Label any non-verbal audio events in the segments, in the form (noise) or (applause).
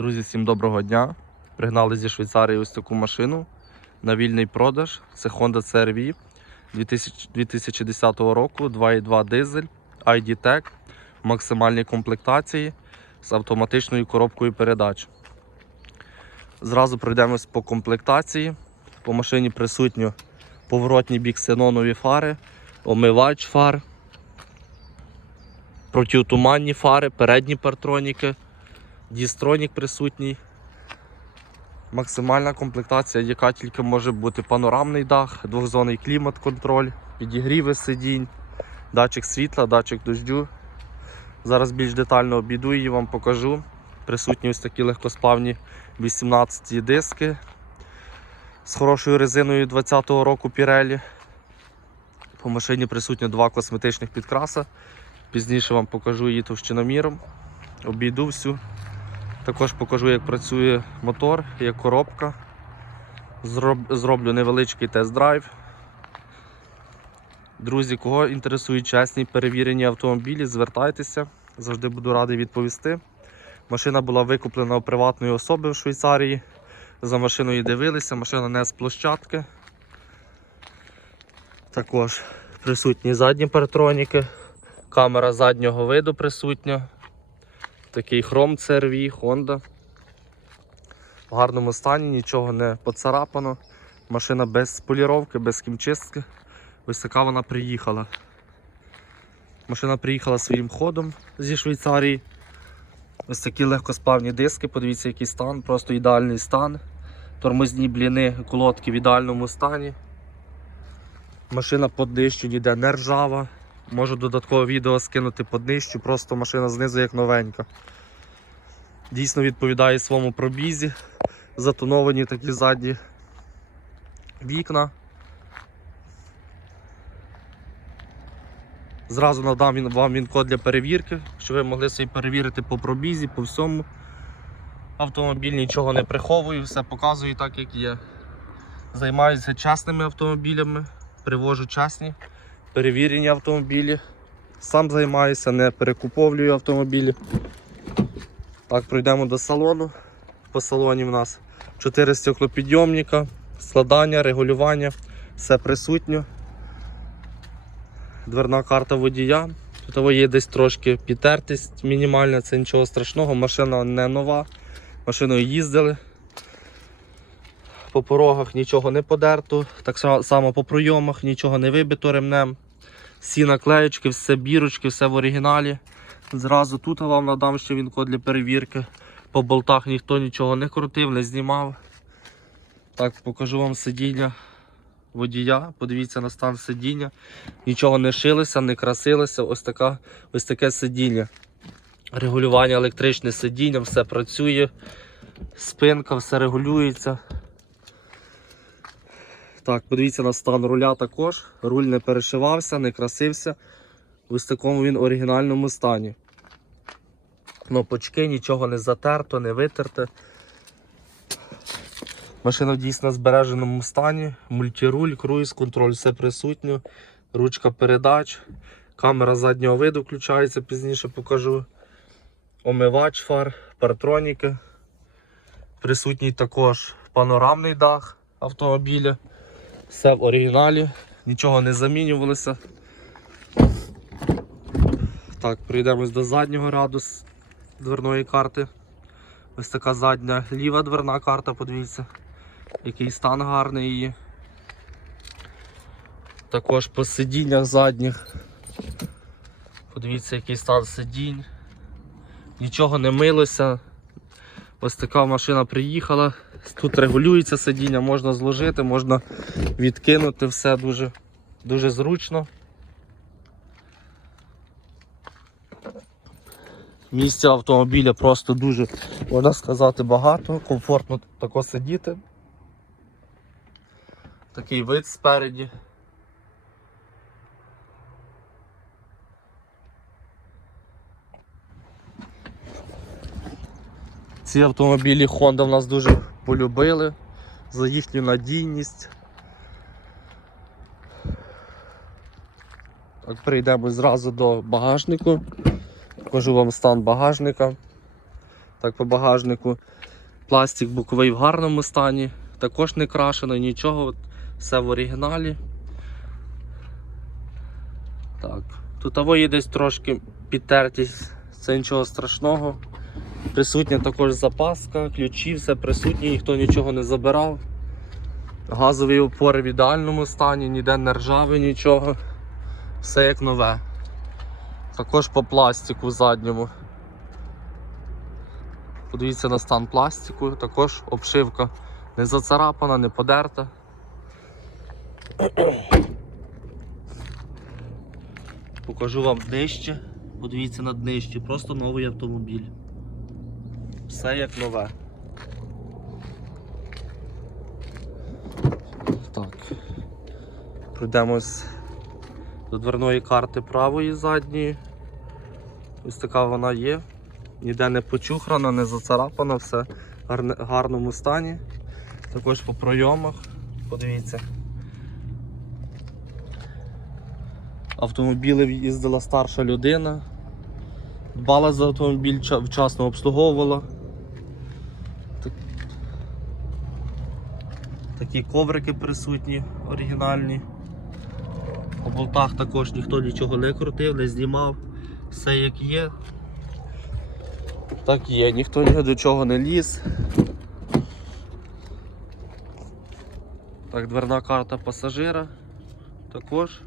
Друзі, всім доброго дня. Пригнали зі Швейцарії ось таку машину на вільний продаж. Це Honda CR-V 2000 2010 року, 2.2 дизель, ID-Tech, в максимальній комплектації з автоматичною коробкою передач. Зразу пройдемось по комплектації. По машині присутньо поворотні бік ксенонові фари, омивач фар, протитуманні фари, передні партроніки. Дістронік присутній. Максимальна комплектація, яка тільки може бути панорамний дах, двохзонний клімат-контроль, підігріви сидінь, датчик світла, датчик дождю. Зараз більш детально обійду її вам покажу. Присутні ось такі легкосплавні 18 диски з хорошою резиною 20-го року Pirelli. По машині присутні два косметичних підкраса. Пізніше вам покажу її товщиноміром. Обійду всю. Також покажу, як працює мотор, як коробка. Зроб- Зроблю невеличкий тест-драйв. Друзі, кого інтересують чесні перевірені автомобілі, звертайтеся, завжди буду радий відповісти. Машина була викуплена у приватної особи в Швейцарії. За машиною дивилися, машина не з площадки. Також присутні задні партроніки, камера заднього виду присутня. Такий хром CRV, Honda. В гарному стані, нічого не поцарапано. Машина без поліровки, без хімчистки. Ось така вона приїхала. Машина приїхала своїм ходом зі Швейцарії. Ось такі легкосплавні диски, подивіться, який стан, просто ідеальний стан. Тормозні бліни, колодки в ідеальному стані. Машина по днищу ніде не ржава. Можу додаткове відео скинути по днищу, просто машина знизу як новенька. Дійсно відповідає своєму пробізі. Затоновані такі задні вікна. Зразу надам вам він код для перевірки, щоб ви могли собі перевірити по пробізі, по всьому. Автомобіль нічого не приховую, все показую так, як є. Займаюся чесними автомобілями, привожу чесні, перевірені автомобілі. Сам займаюся, не перекуповлюю автомобілі. Так, пройдемо до салону. По салоні в нас 4 стеклопідйомника, складання, регулювання, все присутньо. Дверна карта водія. Тут є десь трошки підтертість мінімальна, це нічого страшного, машина не нова, машиною їздили. По порогах нічого не подерто, так само по пройомах нічого не вибито ремнем. Всі наклеючки, все бірочки, все в оригіналі. Зразу тут вам надам ще він код для перевірки. По болтах ніхто нічого не крутив, не знімав. Так, покажу вам сидіння водія. Подивіться на стан сидіння. Нічого не шилося, не красилося. Ось, така, ось таке сидіння. Регулювання електричне сидіння, все працює. Спинка, все регулюється. Так, подивіться на стан руля також. Руль не перешивався, не красився. Ось такому він оригінальному стані. Кнопочки, нічого не затерто, не витерте. Машина в дійсно збереженому стані. Мультируль, круїз, контроль, все присутньо. Ручка передач. Камера заднього виду включається, пізніше покажу. Омивач фар, партроніки. Присутній також панорамний дах автомобіля. Все в оригіналі, нічого не замінювалося. Так, прийдемось до заднього ряду з дверної карти. Ось така задня ліва дверна карта, подивіться, який стан гарний її. Також по сидіннях задніх. Подивіться, який стан сидінь. Нічого не милося. Ось така машина приїхала. Тут регулюється сидіння, можна зложити, можна відкинути все дуже, дуже зручно. Місця автомобіля просто дуже, можна сказати, багато, комфортно тако сидіти. Такий вид спереді. Ці автомобілі Honda в нас дуже полюбили за їхню надійність. Так, перейдемо зразу до багажнику. Покажу вам стан багажника. Так, по багажнику. Пластик боковий в гарному стані, також не крашено, нічого, все в оригіналі. Так, тут є десь трошки підтертість, це нічого страшного. Присутня також запаска, ключі, все присутні, ніхто нічого не забирав. Газові опори в ідеальному стані, ніде не ржаве, нічого. Все як нове. Також по пластику задньому. Подивіться на стан пластику, також обшивка не зацарапана, не подерта. Покажу вам днище. Подивіться на днище, просто новий автомобіль. Все як нове. Так. Пройдемось до дверної карти правої задньої. Ось така вона є. Ніде не почухрана, не зацарапана, все в гарному стані. Також по пройомах. Подивіться. Автомобілем їздила старша людина. Дбала за автомобіль, вчасно обслуговувала. Такі коврики присутні, оригінальні. По болтах також ніхто нічого не крутив, не знімав. Все як є. Так є, ніхто ні до чого не ліз. Так, дверна карта пасажира також.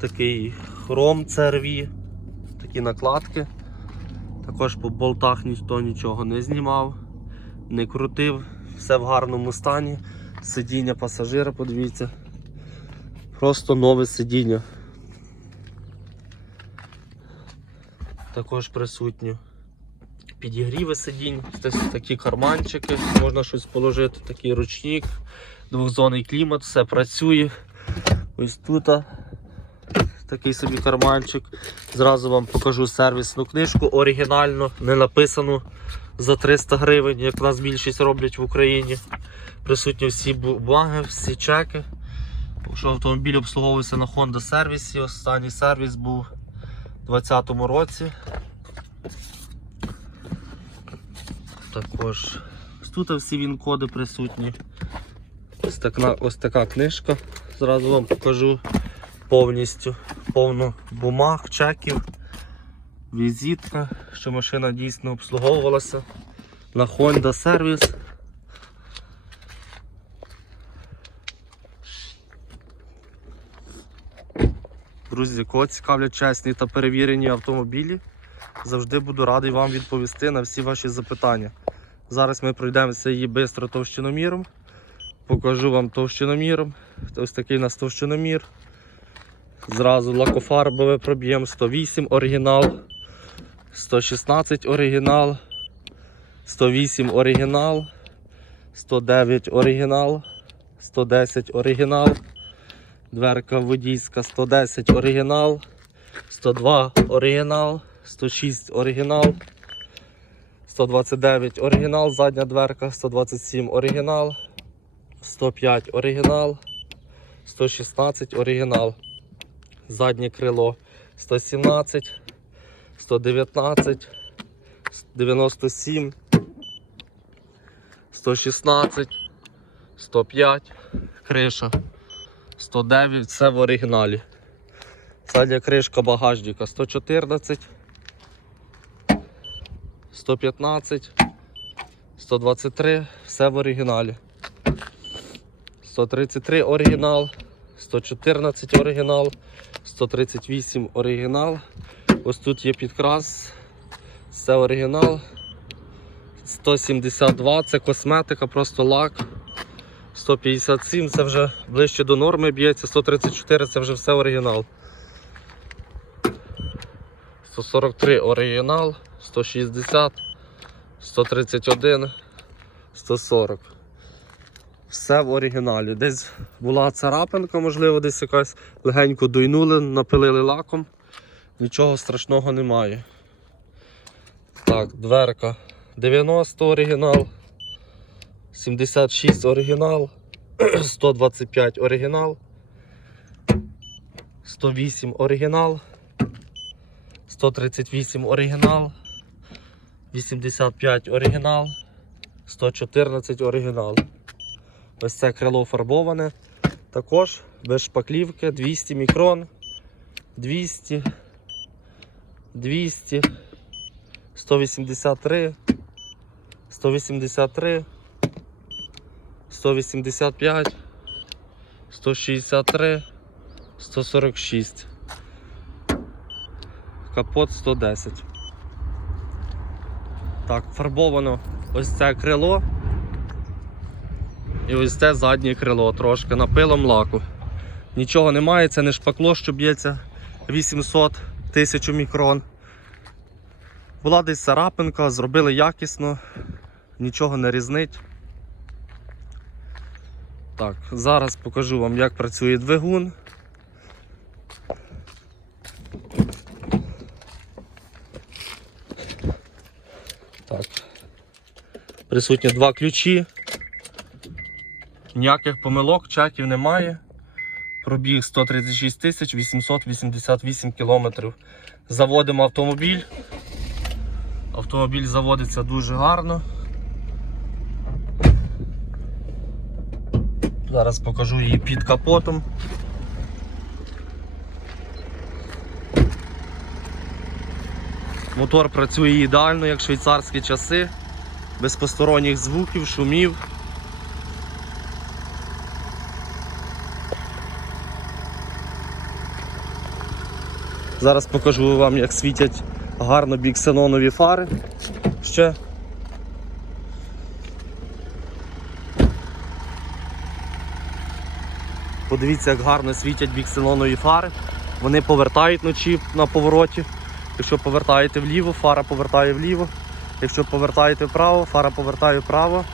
Такий хром CRV, такі накладки. Також по болтах ніхто нічого не знімав, не крутив, все в гарному стані. Сидіння пасажира, подивіться. Просто нове сидіння. Також присутні підігріви сидінь, такі карманчики, можна щось положити, такий ручник, двохзонний клімат, все працює. Ось тут такий собі карманчик. Зразу вам покажу сервісну книжку оригінальну, не написану за 300 гривень, як нас більшість роблять в Україні. Присутні всі бумаги, всі чеки. Що автомобіль обслуговувався на Honda сервісі. Останній сервіс був у 2020 році. Також тут всі він-коди присутні. Ось така, ось така книжка. Зразу вам покажу повністю повно бумаг, чеків, візитка, що машина дійсно обслуговувалася на Honda сервіс. Друзі, кого цікавлять чесні та перевірені автомобілі, завжди буду радий вам відповісти на всі ваші запитання. Зараз ми пройдемося її швидко товщиноміром. Покажу вам товщиноміром. Ось такий у нас товщиномір. Зразу лакофарбове проб'єм 108 оригінал, 116 оригінал, 108 оригінал, 109 оригінал, 110 оригінал. Дверка водійська. 110 оригінал, 102 оригінал, 106 оригінал, 129 оригінал, задня дверка, 127 оригінал, 105 оригінал, 116 оригінал, заднє крило 117, 119, 97, 116, 105, криша. 109, все в оригіналі. Задня кришка багажника 114, 115, 123, все в оригіналі. 133 оригінал, 114 оригінал, 138 оригінал. Ось тут є підкрас, це оригінал. 172 це косметика, просто лак. 157 це вже ближче до норми б'ється, 134 це вже все оригінал. 143 оригінал, 160, 131, 140. Все в оригіналі. Десь була царапинка, можливо, десь якась легенько дуйнули, напилили лаком. Нічого страшного немає. Так, дверка 90 оригінал. 76 оригінал, (clears throat) 125 оригінал, 108 оригінал, 138 оригінал, 85 оригінал, 114 оригінал. Ось це крило фарбоване. Також без шпаклівки 200 мікрон, 200, 200, 183, 183, 185, 163, 146. Капот 110. Так, фарбовано ось це крило. І ось це заднє крило трошки напилом лаку. Нічого немає, це не шпакло, що б'ється 800 тисяч мікрон. Була десь царапинка, зробили якісно, нічого не різнить. Так, зараз покажу вам, як працює двигун. Так. Присутні два ключі. Ніяких помилок, чаків немає. Пробіг 136 тисяч 888 кілометрів. Заводимо автомобіль. Автомобіль заводиться дуже гарно. Зараз покажу її під капотом. Мотор працює ідеально, як швейцарські часи, без посторонніх звуків, шумів. Зараз покажу вам, як світять гарно біксенонові фари ще. Подивіться, як гарно світять біксенонові фари. Вони повертають вночі на повороті. Якщо повертаєте вліво, фара повертає вліво. Якщо повертаєте вправо, фара повертає вправо.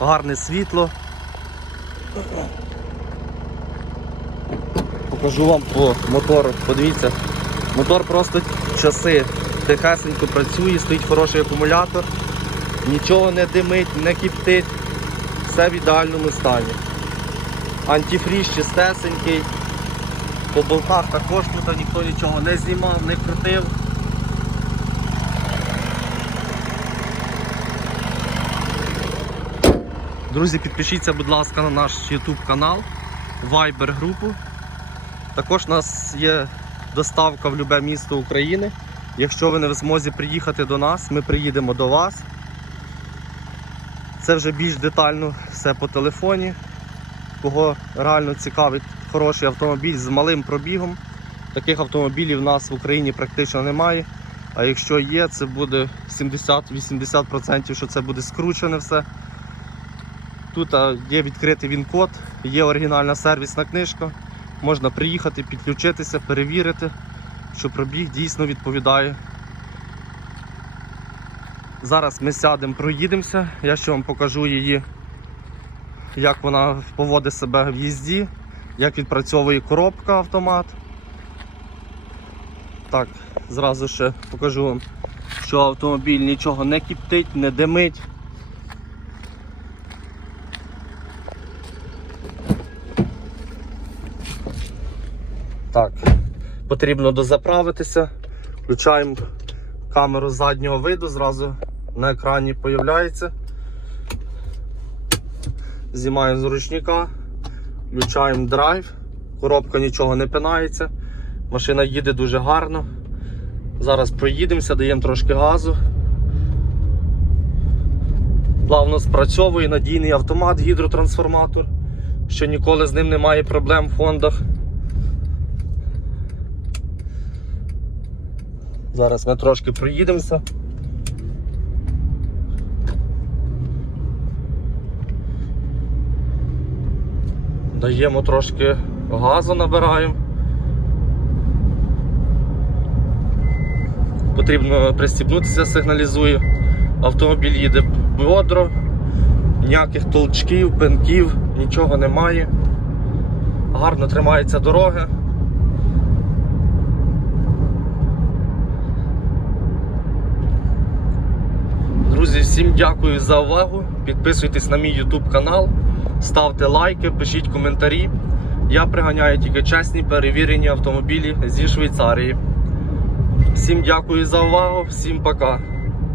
Гарне світло. Покажу вам по мотору. Подивіться, мотор просто часи. Тихесенько працює, стоїть хороший акумулятор, нічого не димить, не кіптить. Все в ідеальному стані. Антифріз чистесенький. По болтах також тут ніхто нічого не знімав, не крутив. Друзі, підпишіться, будь ласка, на наш YouTube канал, Viber групу. Також у нас є доставка в любе місто України. Якщо ви не в змозі приїхати до нас, ми приїдемо до вас. Це вже більш детально все по телефоні. Кого реально цікавить хороший автомобіль з малим пробігом. Таких автомобілів в нас в Україні практично немає. А якщо є, це буде 70-80%, що це буде скручене все. Тут є відкритий він-код, є оригінальна сервісна книжка. Можна приїхати, підключитися, перевірити, що пробіг дійсно відповідає. Зараз ми сядемо, проїдемося, я ще вам покажу її, як вона поводить себе в їзді, як відпрацьовує коробка автомат. Так, зразу ще покажу вам, що автомобіль нічого не кіптить, не димить. Так, потрібно дозаправитися. Включаємо камеру заднього виду, зразу на екрані з'являється. Знімаємо з ручника, включаємо драйв, коробка нічого не пинається, машина їде дуже гарно. Зараз проїдемося, даємо трошки газу. Плавно спрацьовує надійний автомат, гідротрансформатор. Ще ніколи з ним немає проблем в фондах. Зараз ми трошки проїдемося. Даємо трошки газу, набираємо. Потрібно пристібнутися, сигналізую. Автомобіль їде бодро, ніяких толчків, пинків, нічого немає. Гарно тримається дороги. Друзі, всім дякую за увагу. Підписуйтесь на мій YouTube канал, ставте лайки, пишіть коментарі. Я приганяю тільки чесні перевірені автомобілі зі Швейцарії. Всім дякую за увагу, всім пока.